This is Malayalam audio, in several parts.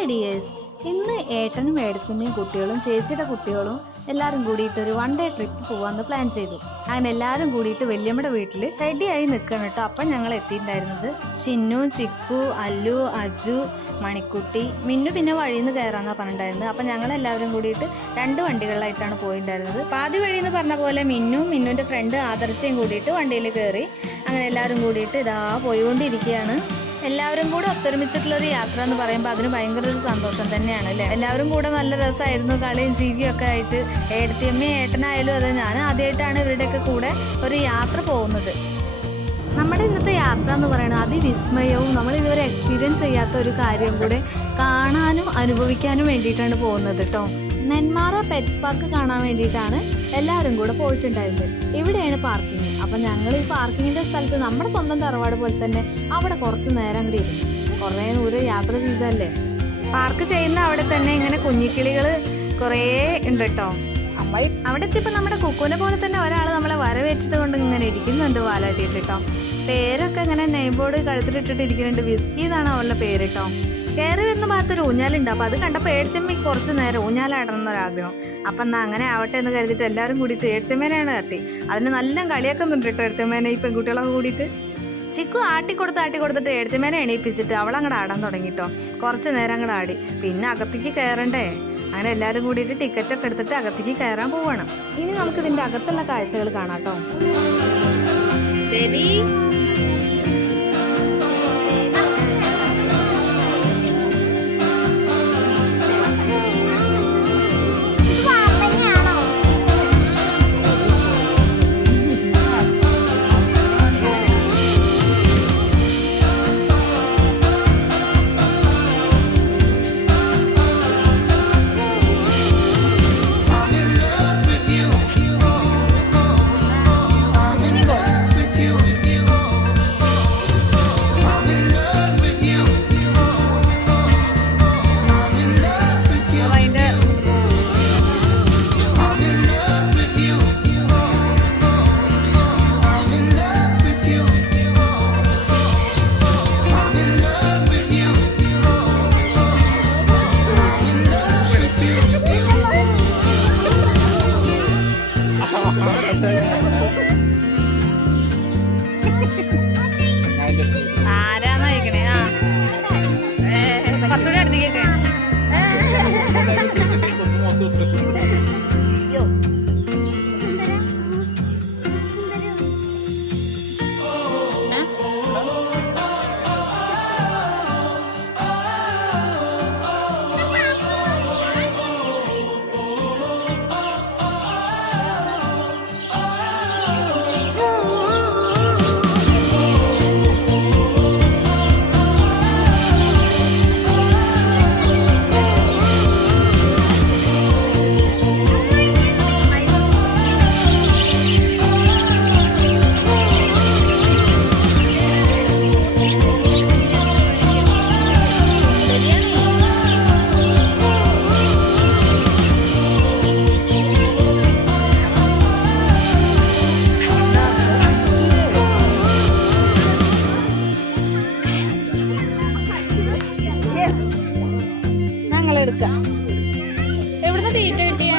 ഹായ് ഡിയേഴ്സ്, ഇന്ന് ഏട്ടനും ഏടത്തിൻ്റെയും കുട്ടികളും ചേച്ചിയുടെ കുട്ടികളും എല്ലാവരും കൂടിയിട്ട് ഒരു 1 ഡേ ട്രിപ്പ് പോകാമെന്ന് പ്ലാൻ ചെയ്തു. അങ്ങനെ എല്ലാവരും കൂടിയിട്ട് വല്യമ്മയുടെ വീട്ടിൽ റെഡിയായി നിൽക്കണം കേട്ടോ. അപ്പം ഞങ്ങൾ എത്തിയിട്ടുണ്ടായിരുന്നത് ഷിന്നു, ചിക്കു, അല്ലു, അജു, മണിക്കുട്ടി, മിന്നു പിന്നെ വഴിയിൽ നിന്ന് കയറാമെന്നാണ് പറഞ്ഞിട്ടുണ്ടായിരുന്നത്. അപ്പം ഞങ്ങളെല്ലാവരും കൂടിയിട്ട് 2 വണ്ടികളിലായിട്ടാണ് പോയിട്ടുണ്ടായിരുന്നത്. പാതി വഴി എന്ന് പറഞ്ഞ പോലെ മിന്നുവിൻ്റെ ഫ്രണ്ട് ആദർശയും കൂടിയിട്ട് വണ്ടിയിൽ കയറി. അങ്ങനെ എല്ലാവരും കൂടിയിട്ട് ഇതാ പോയിക്കൊണ്ടിരിക്കുകയാണ്. എല്ലാവരും കൂടെ ഒത്തൊരുമിച്ചിട്ടുള്ളൊരു യാത്ര എന്ന് പറയുമ്പോൾ അതിന് ഭയങ്കര ഒരു സന്തോഷം തന്നെയാണ് അല്ലേ. എല്ലാവരും കൂടെ നല്ല രസമായിരുന്നു, കളിയും ചിരിയും ഒക്കെ ആയിട്ട്. ഏട്ടത്തിയമ്മയും ഏട്ടനായാലും അതെ, ഞാൻ ആദ്യമായിട്ടാണ് ഇവരുടെയൊക്കെ കൂടെ ഒരു യാത്ര പോകുന്നത്. നമ്മുടെ ഇന്നത്തെ യാത്ര എന്ന് പറയുന്നത് അതിവിസ്മയവും നമ്മൾ ഇതുവരെ എക്സ്പീരിയൻസ് ചെയ്യാത്ത ഒരു കാര്യം കൂടെ കാണാനും അനുഭവിക്കാനും വേണ്ടിയിട്ടാണ് പോകുന്നത് കേട്ടോ. നെന്മാറ പെറ്റ്സ് പാർക്ക് കാണാൻ വേണ്ടിയിട്ടാണ് എല്ലാവരും കൂടെ പോയിട്ടുണ്ടായിരുന്നത്. ഇവിടെയാണ് പാർക്കിങ്. അപ്പം ഞങ്ങൾ ഈ പാർക്കിങ്ങിൻ്റെ സ്ഥലത്ത് നമ്മുടെ സ്വന്തം തറവാട് പോലെ തന്നെ അവിടെ കുറച്ച് നേരം കൂടി ഇരുന്നു. കുറേ ദൂരം യാത്ര ചെയ്തതല്ലേ. പാർക്ക് ചെയ്യുന്ന അവിടെ തന്നെ ഇങ്ങനെ കുഞ്ഞിക്കിളികൾ കുറേ ഉണ്ട് കേട്ടോ. അവിടെ എത്തിയപ്പോൾ നമ്മുടെ കുക്കുവിനെ പോലെ തന്നെ ഒരാൾ നമ്മളെ വരവേറ്റിട്ട് കൊണ്ട് ഇങ്ങനെ ഇരിക്കുന്നുണ്ട് വാലാട്ടിയിട്ട് കേട്ടോ. പേരൊക്കെ ഇങ്ങനെ നെയിം ബോർഡ് കഴുത്തിലിട്ടിട്ട് ഇരിക്കുന്നുണ്ട്. വിസ്കി എന്നാണ് അവളുടെ പേര് കേട്ടോ. കയറി വരുന്ന ഭാഗത്തൊരു ഊഞ്ഞാലുണ്ട്. അപ്പോൾ അത് കണ്ടപ്പോൾ ഏഴത്തമ്മയ്ക്ക് കുറച്ച് നേരം ഊഞ്ഞാലാടണം എന്നൊരാഗ്രഹം. അപ്പം എന്നാൽ അങ്ങനെ ആവട്ടെ എന്ന് കരുതിയിട്ട് എല്ലാവരും കൂടിയിട്ട് ഏഴത്തമ്മേനെയാണ് തട്ടി. അതിന് നല്ല കളിയാക്കുന്നുണ്ട് കേട്ടോ ഏഴത്തമ്മേനെ ഈ പെൺകുട്ടികളൊക്കെ കൂടിയിട്ട്. ചിക്കു ആട്ടി കൊടുത്തിട്ട് ഏഴത്തമ്മേനെ എണീപ്പിച്ചിട്ട് അവളങ്ങടെ ആടാൻ തുടങ്ങിട്ടോ. കുറച്ച് നേരം അങ്ങോട്ട് ആടി. പിന്നെ അകത്തേക്ക് കയറണ്ടേ. അങ്ങനെ എല്ലാവരും കൂടിയിട്ട് ടിക്കറ്റൊക്കെ എടുത്തിട്ട് അകത്തേക്ക് കയറാൻ പോവാണ്. ഇനി നമുക്ക് ഇതിൻ്റെ അകത്തുള്ള കാഴ്ചകൾ കാണാം കേട്ടോ. ബേബി ആരാന്ന് കഴിക്കണേ. കുറച്ചുകൂടി അടുത്തേക്ക് എടുക്കാം. എവിടുന്ന് തീറ്റ കിട്ടിയ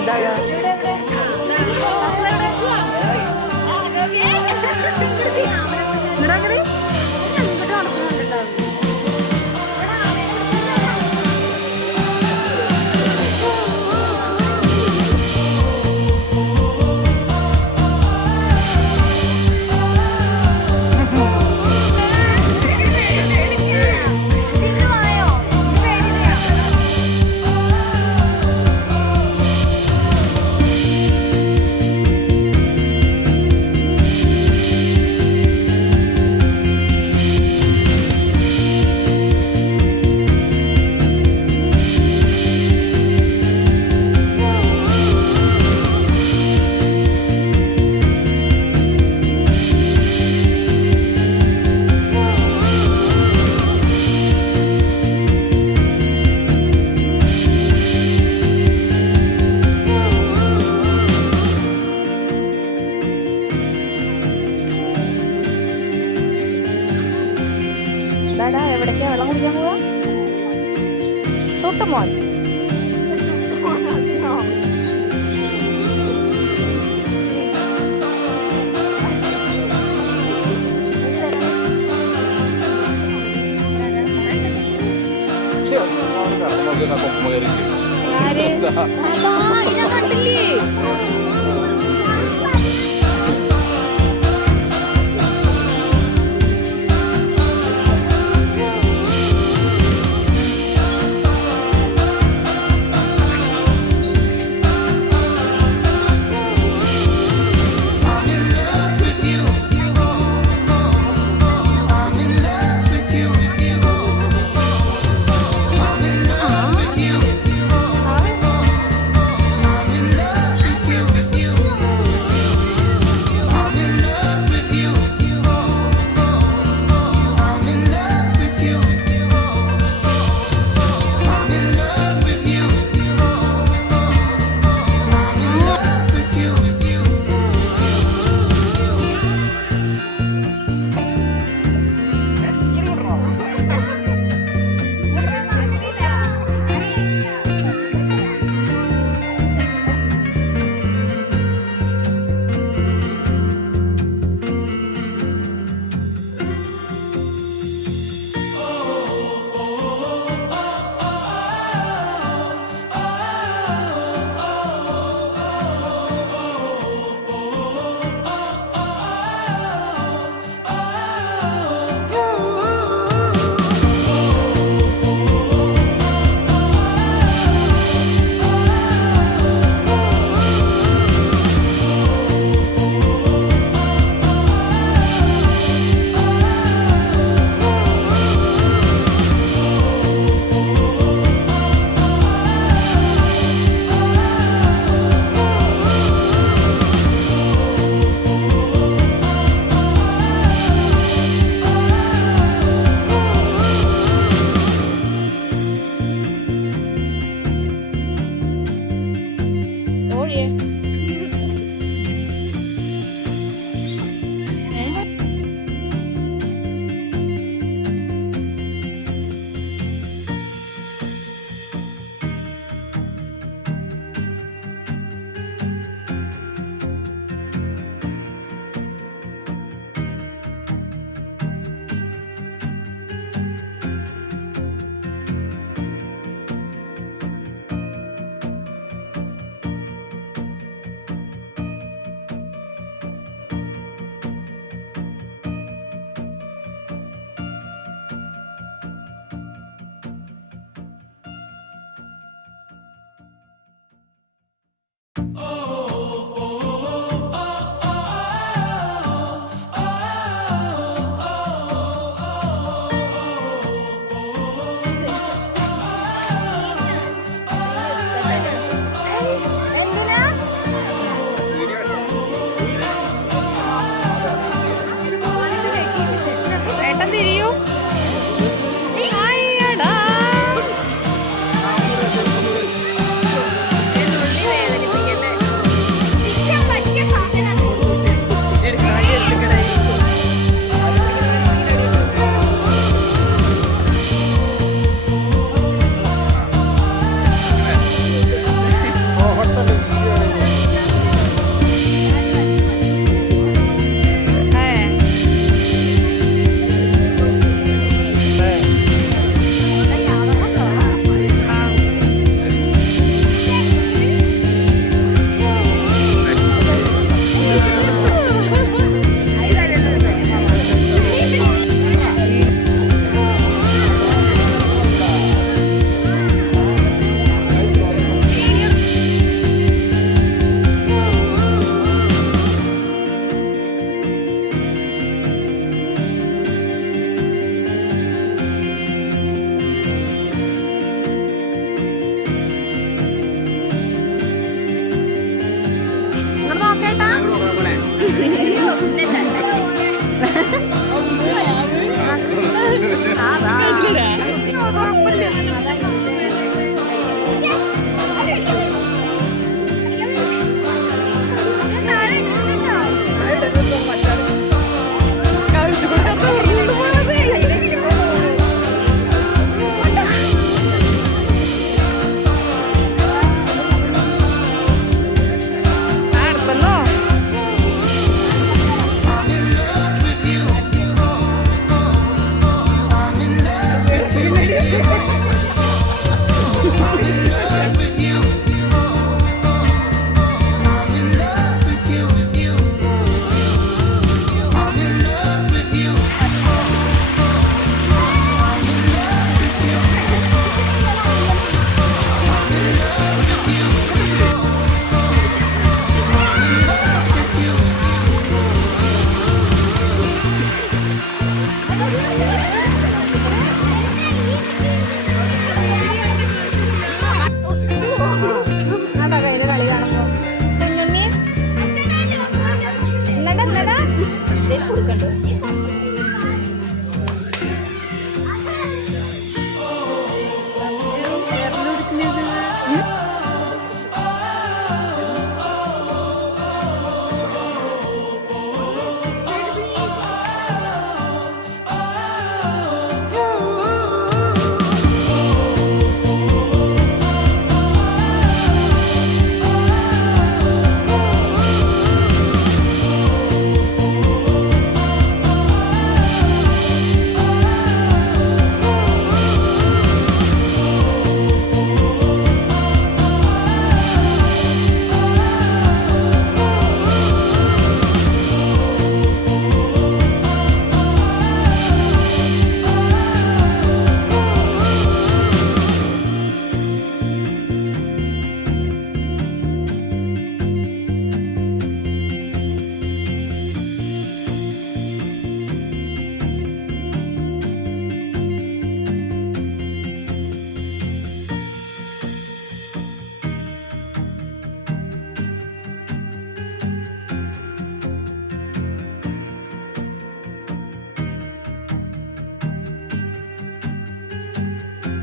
അതാ കണ്ടില്ലേ?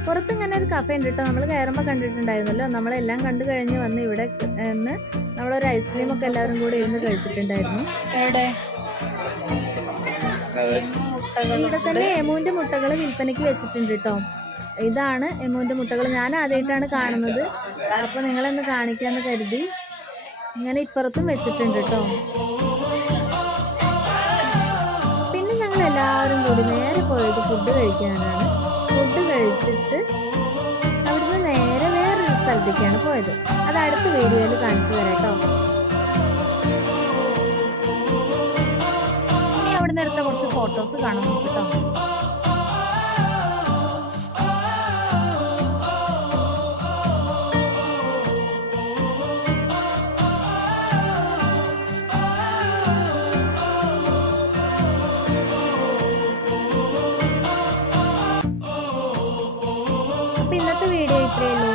പുറത്ത് ഇങ്ങനെ ഒരു കഫേ ഉണ്ട് കേട്ടോ. നമ്മൾ കയറുമ്പോൾ കണ്ടിട്ടുണ്ടായിരുന്നല്ലോ. നമ്മളെല്ലാം കണ്ടു കഴിഞ്ഞ് വന്ന് ഇവിടെ നിന്ന് നമ്മളൊരു ഐസ്ക്രീം ഒക്കെ എല്ലാവരും കൂടെ ഇരുന്ന് കഴിച്ചിട്ടുണ്ടായിരുന്നു. ഇവിടെ തന്നെ എമുവിൻ്റെ മുട്ടകൾ വിൽപ്പനയ്ക്ക് വെച്ചിട്ടുണ്ട് കേട്ടോ. ഇതാണ് എമുവിൻ്റെ മുട്ടകൾ. ഞാൻ ആദ്യമായിട്ടാണ് കാണുന്നത്. അപ്പോൾ നിങ്ങളെന്ന് കാണിക്കാമെന്ന് കരുതി. ഇങ്ങനെ ഇപ്പുറത്തും വെച്ചിട്ടുണ്ട് കേട്ടോ. പിന്നെ ഞങ്ങൾ എല്ലാവരും കൂടി നേരെ പോയത് ഫുഡ് കഴിക്കാനാണ്. ഫുഡ് കഴിച്ചിട്ട് അവിടുന്ന് നേരെ വേറൊരു സ്ഥലത്തേക്കാണ് പോയത്. അത് അടുത്ത വീഡിയോയിൽ കാണിച്ചു തരാം കേട്ടോ. ഇനി അവിടുന്ന് എടുത്ത കുറച്ച് ഫോട്ടോസ് കാണാൻ കേട്ടോ. ഇന്നത്തെ വീഡിയോ ഇത്രയേ ഉള്ളൂ.